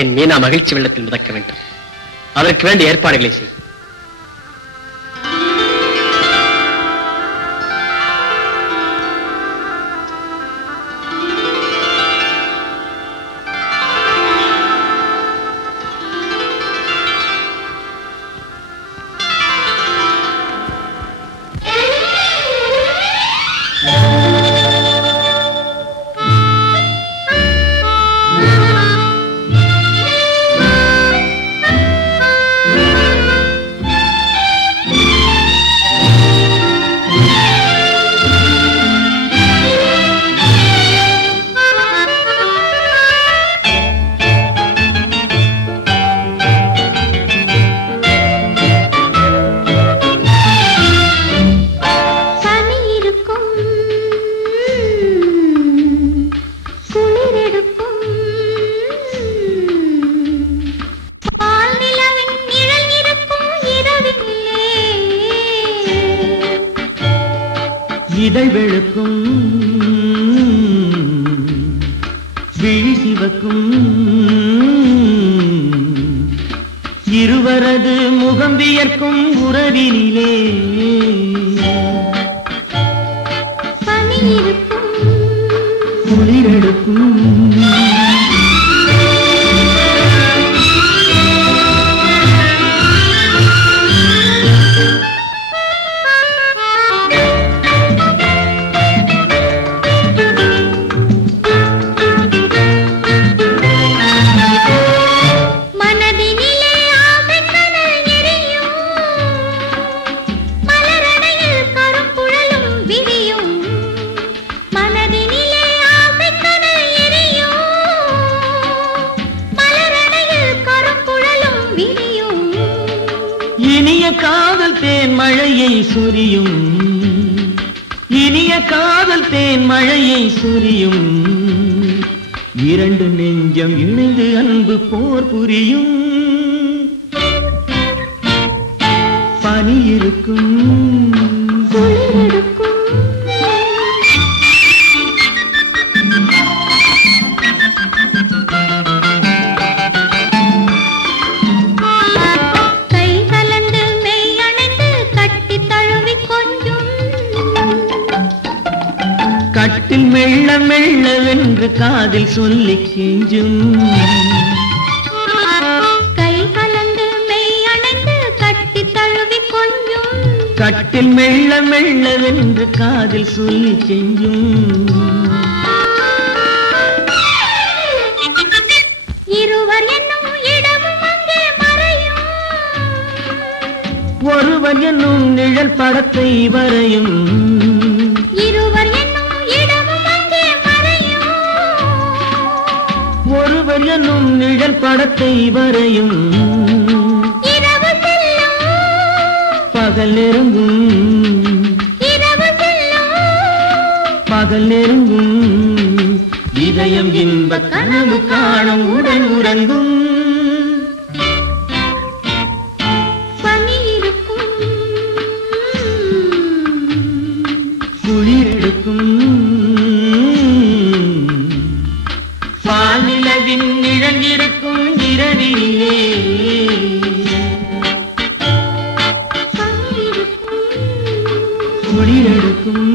என் மீனா மகிழ்ச்சி வெள்ளத்தில் மிதக்க வேண்டும். அதற்கு வேண்டிய ஏற்பாடுகளை செய். இதழ் வெளுக்கும் விழி சிவக்கும் இருவரது முகம் வியர்க்கும் உறவினிலே பனி இருக்கும் குளிரெடுக்கும் இனிய காதல் தேன் மழையை சொரியும் இனிய காதல் தேன் மழையை சொரியும் இரண்டு நெஞ்சம் இணைந்து அன்பு போர் புரியும் பனி இருக்கும் குளிரெடுக்கும் கட்டில் மெல்ல மெல்லவென்று காதில் சொல்லி கெஞ்சும் கை கலந்து மெய் அணைந்து கட்டி தழுவி கொஞ்சும் கட்டில் மெல்ல மெல்லவென்று காதில் சொல்லி கெஞ்சும் இருவர் என்னும் இடமும் அங்கே மறையும் ஒருவர் என்னும் நிழல் படத்தை வரையும் இருவர் என்னும் இடமும் அங்கே மறையும் ஒருவர் என்னும் நிழல் படத்தை வரையும் இரவு செல்லும் பகல் நெருங்கும் இரவு செல்லும் பகல் நெருங்கும் இதயம் இன்ப கனவு காணும் உடன் உறங்கும் பனி இருக்கும் குளிரெடுக்கும் வானிலவின் நிழல் இருக்கும் இரவிலே பனி இருக்கும் குளிரெடுக்கும்